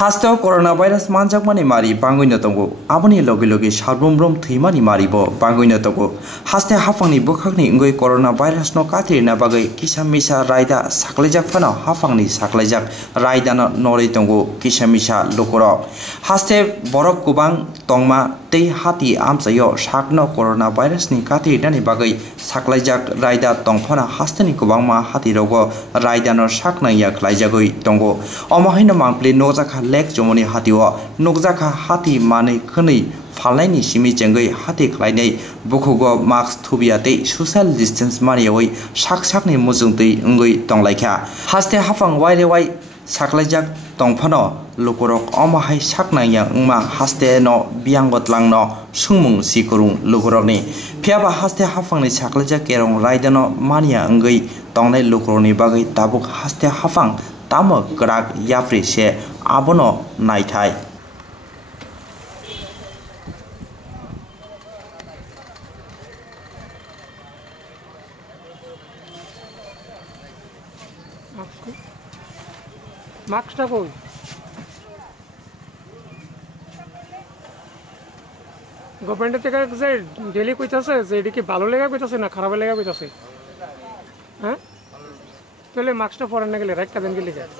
हास्तेआव corona भाइरास मानजाकमानि मारि बांगैनो दंगो आबोनि लगे लगे साब्रुमब्रुम थैमानि मारिबो बांगैनो दंगो हास्ते हाफांनि बोखांनि इंगै कर'ना भाइरास न कातिरिना बागै किसा मिसा रायदा साख्लायजाक फानाव हाफांनि साख्लायजाक रायदानो नरै दंगो किसा मिसा लुकुराव हास्ते बरफ गोबां तंमा तै हाति आमचायो साकनो कर'ना भाइरासनि कातिरिनानि बागै साख्लायजाक रायदा तंफाना हास्तेनि गोबांमा हातिरावबो रायदानो साकनाया ख्लायजागै दंगो अमाहायनो मांप्ले नukjakha Lake Choumuhani Hatio nukjakha hati manui khwnui falnaini simi jengै hati khlainai bukugo mask thubiatei social distance maniyawi sakni mujungtei wngui tonglaikha haste hafang wairewai saklaijak tongphano lukurok omahai saknaya wngma haste no biangotlangno sungmung sikurung lukurokni phiaba haste hafangni saklaijak kerong raidano mania wngui tongnai lukurokni bagai tabuk haste hafang tamo krak yapri se abono naitai মাস্কটা কই government থেকে যে daily কইতাছে যে এটা কি ভালো লাগা কইতাছে না খারাপ লাগা কইতাছে হ্যাঁ তাহলে মাস্কটা পরেন না গেলে রাখটা দেন গেলে যায়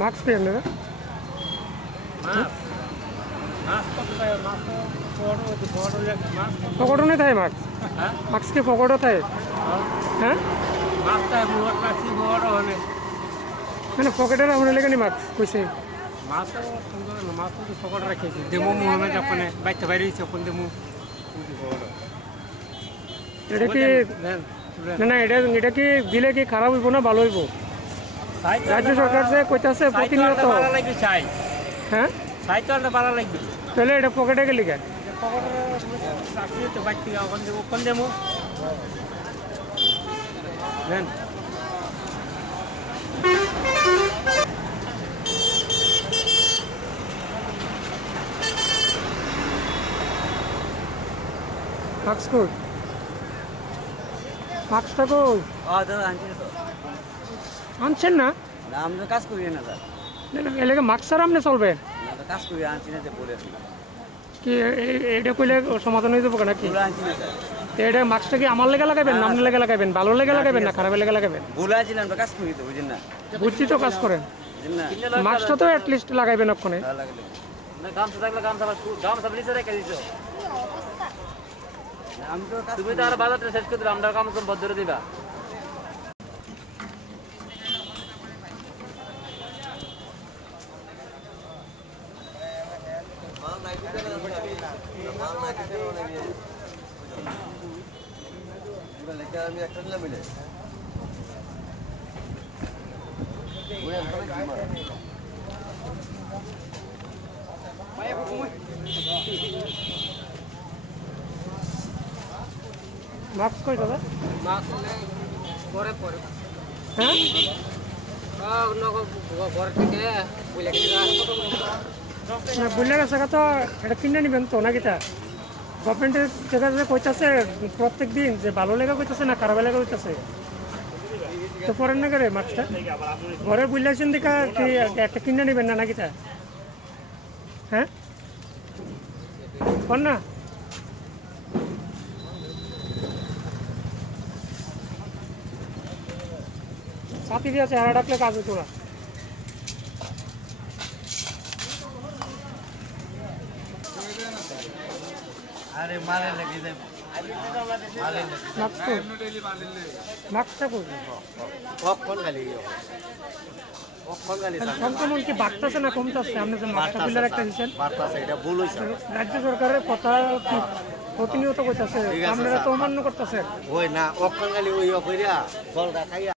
मास्क पहनने ना पकड़ो नहीं था मास्क मास्क के पकड़ो था हैं मैंने पकड़े ना होने लगा नहीं मास्क कुछ मास्क तो पकड़ रखे थे डेमो मुंह में अपने बैठ बैठ से अपन डेमो এটা কি না না এটা কি দিলে কি খারাপ হইব না ভালো হইব राज्य सरकार से কইতাছে প্রতিনিয়ত ভালো লাগবে চাই হ্যাঁ সাইকেলটা ভালো লাগবে তাহলে এটা পকেটে গেলি কেন পকেটে চাকরি তো বাইক থেকে কোন দেবো দেন মাস্ক কই মাস্কটা কই দাদা আনছি তো আনছেন না না আমরা কাজ করি না স্যার না এলাকা মাস্ক ছাড়া আপনি চলবে না তো কাজ করি আনছি না যে বলে কি এটা কইলে সমাধান হয়ে যাবো নাকি বলে আনছি না স্যার তো এটা মাস্কটা কি আমার লেগে লাগাবেন না আপনার লেগে লাগাবেন ভালো লেগে লাগাবেন না খারাপ লেগে লাগাবেন বলে আনছি না আমরা কাজ করি তো বুঝেন না বুঝছি তো কাজ করেন বুঝেন না মাস্কটা তো অ্যাটলিস্ট লাগাইবেন ওখানে না গামছা থাকলে গামছা নিচে রেখে দিছো আমি তো তুমি তো আর বাজারটা শেষ করে দিলাম আমরা কাম তো বদ্ধ দিবা আমি একটা নিলাম মিলে মাস্ক কই দাদা মাস্ক পরে পরে হ্যাঁ ঘর থেকে বলে না বললে গেছে তো এটা কিনে নিবেন তো নাকি তা গভর্নমেন্টের জায়গা যে কইতাছে প্রত্যেক দিন যে ভালো লেগে কইতাছে না খারাপ লেগে কইতাছে তো পরেন না করে মাস্কটা ঘরে বুঝলেছেন দেখা কি একটা কিনে নিবেন না নাকি তা হ্যাঁ কর না সাথী দিয়ে চেহারা ডাকলে কাজে তোরা আরে মারে লাগি যাবে মাস্কটা কই কখন গালি কখন গালি সংক্রমণ কি বাড়তেছে না কমতেছে আপনি যে মাস্কটা বিলে রাখতে দিচ্ছেন বার্তাছে এটা ভুল হইছে রাজ্য সরকারের কথা কি প্রতিনিয়ত কইতাছে আপনারা তো অমান্য করতেছেন ওই না কখন গালি ওই কইরা জলটা খাইয়া